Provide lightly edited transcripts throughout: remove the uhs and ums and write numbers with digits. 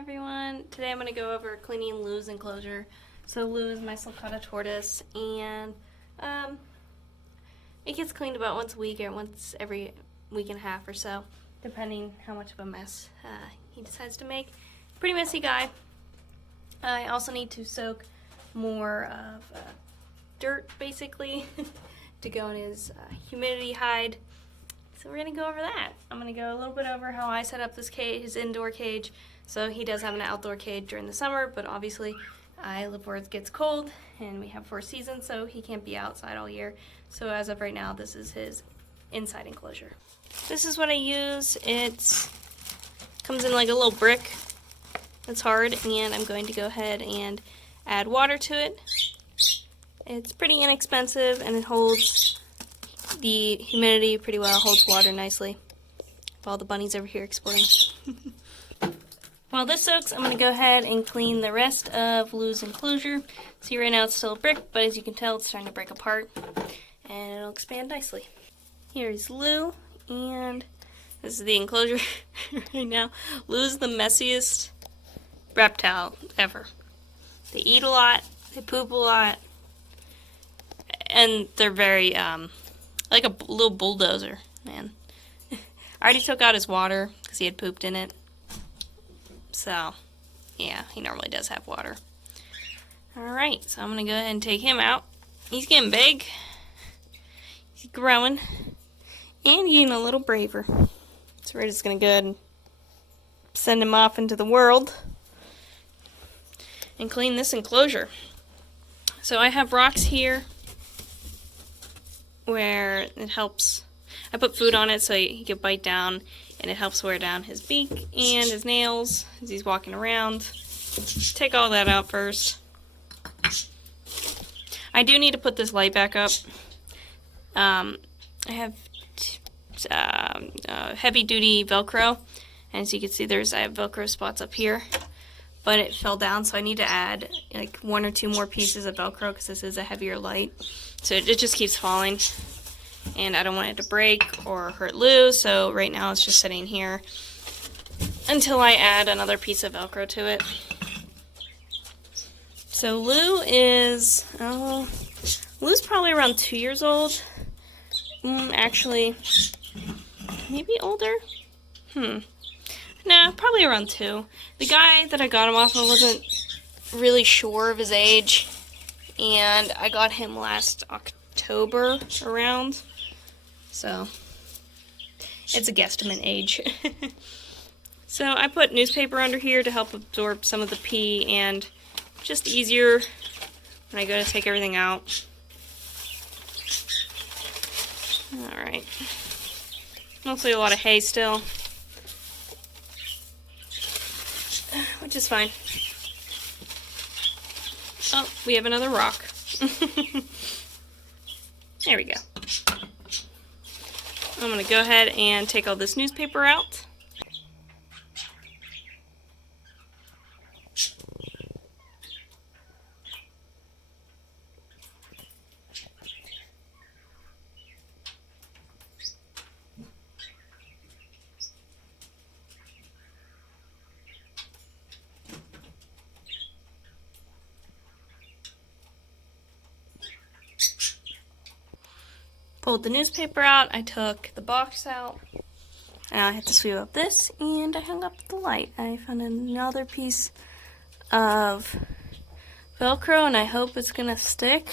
everyone. Today I'm going to go over cleaning Lou's enclosure. So Lou is my Sulcata tortoise, and it gets cleaned about once a week or once every week and a half or so, depending how much of a mess he decides to make. Pretty messy guy. I also need to soak more of dirt, basically, to go in his humidity hide. So we're going to go over that. I'm going to go a little bit over how I set up this cage, his indoor cage. So he does have an outdoor cage during the summer, but obviously I live where it gets cold, and we have 4 seasons, so he can't be outside all year. So as of right now, this is his inside enclosure. This is what I use. It comes in like a little brick. It's hard, and I'm going to go ahead and add water to it. It's pretty inexpensive, and it holds the humidity pretty well, holds water nicely. All the bunnies over here exploring. While this soaks, I'm going to go ahead and clean the rest of Lou's enclosure. See, right now it's still a brick, but as you can tell, it's starting to break apart, and it'll expand nicely. Here's Lou, and this is the enclosure right now. Lou's the messiest reptile ever. They eat a lot, they poop a lot, and they're very, like a little bulldozer, man. I already took out his water because he had pooped in it. So, yeah, he normally does have water. Alright, so I'm going to go ahead and take him out. He's getting big. He's growing. And getting a little braver. So we're just going to go ahead and send him off into the world and clean this enclosure. So I have rocks here where it helps. I put food on it so he can bite down, and it helps wear down his beak and his nails as he's walking around. Take all that out first. I do need to put this light back up. I have heavy-duty Velcro, and as you can see, I have Velcro spots up here, but it fell down, so I need to add like 1 or 2 more pieces of Velcro because this is a heavier light. So it just keeps falling, and I don't want it to break or hurt Lou, so right now it's just sitting here until I add another piece of Velcro to it. So Lou's probably around 2 years old. Actually, maybe older? Nah, probably around 2. The guy that I got him off of wasn't really sure of his age, and I got him last October around, so it's a guesstimate age. So I put newspaper under here to help absorb some of the pee, and just easier when I go to take everything out. Alright. Mostly a lot of hay still, which is fine. Oh, we have another rock. There we go. I'm going to go ahead and take all this newspaper out. Pulled the newspaper out, I took the box out, and I had to sweep up this, and I hung up the light. I found another piece of Velcro, and I hope it's gonna stick.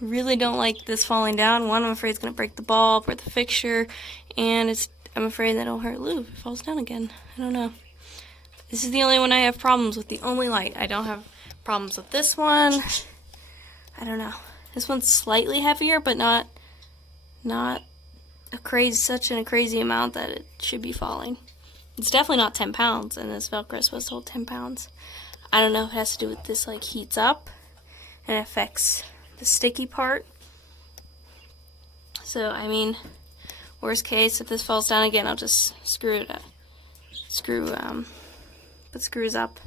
Really don't like this falling down. One, I'm afraid it's gonna break the bulb or the fixture, and I'm afraid that it'll hurt Lou if it falls down again. I don't know. This is the only one I have problems with, the only light. I don't have problems with this one. I don't know. This one's slightly heavier, but not such a crazy amount that it should be falling. It's definitely not 10 pounds, and this Velcro is supposed to hold 10 pounds. I don't know if it has to do with this, like, heats up and affects the sticky part. So, I mean, worst case, if this falls down again, I'll just put screws up,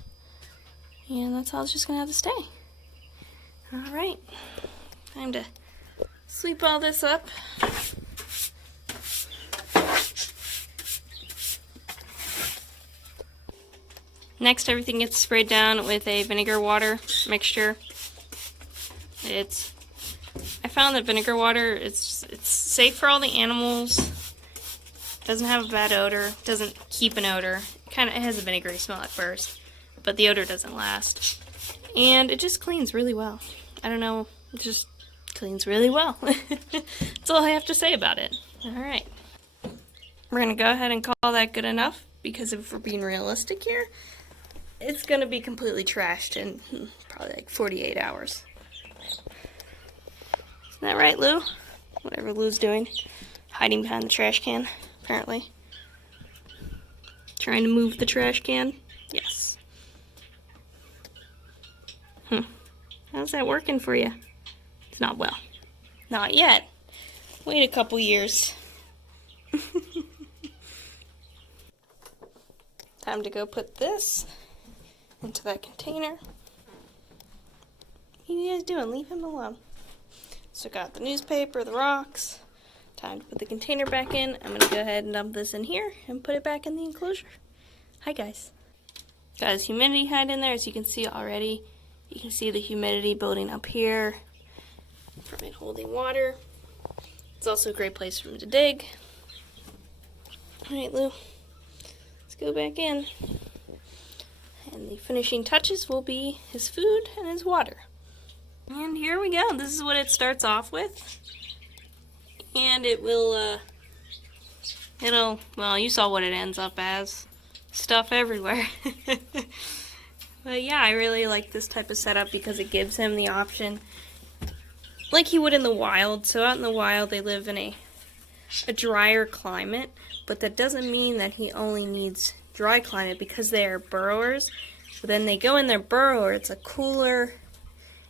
and that's how it's just gonna have to stay. Alright, time to sweep all this up. Next, everything gets sprayed down with a vinegar water mixture. I found that vinegar water, it's safe for all the animals. Doesn't have a bad odor, doesn't keep an odor. It has a vinegary smell at first, but the odor doesn't last. And it just cleans really well. I don't know, it just cleans really well. That's all I have to say about it. Alright. We're going to go ahead and call that good enough, because if we're being realistic here, it's going to be completely trashed in probably like 48 hours. Isn't that right, Lou? Whatever Lou's doing. Hiding behind the trash can, apparently. Trying to move the trash can? Yes. How's that working for you? It's not well. Not yet. Wait a couple years. Time to go put this into that container. What are you guys doing? Leave him alone. So got the newspaper, the rocks. Time to put the container back in. I'm going to go ahead and dump this in here and put it back in the enclosure. Hi guys. Got his humidity head in there, as you can see already. You can see the humidity building up here from it holding water. It's also a great place for him to dig. Alright, Lou. Let's go back in. And the finishing touches will be his food and his water. And here we go. This is what it starts off with. And it will, well, you saw what it ends up as. Stuff everywhere. But yeah, I really like this type of setup because it gives him the option, like he would in the wild. So out in the wild, they live in a drier climate, but that doesn't mean that he only needs dry climate because they are burrowers. But then they go in their burrower, it's a cooler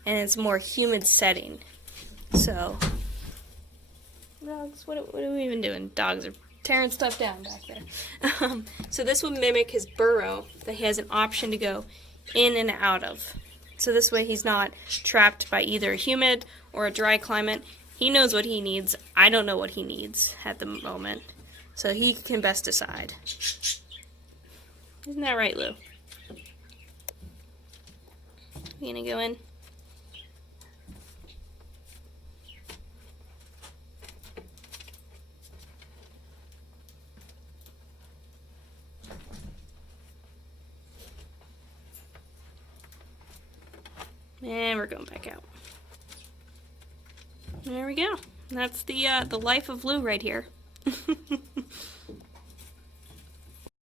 and it's more humid setting. So, dogs, what are we even doing? Dogs are tearing stuff down back there. So this would mimic his burrow that he has an option to go in and out of. So this way he's not trapped by either a humid or a dry climate. He knows what he needs. I don't know what he needs at the moment. So he can best decide. Isn't that right, Lou? You gonna go in? And we're going back out. There we go. That's the life of Lou right here.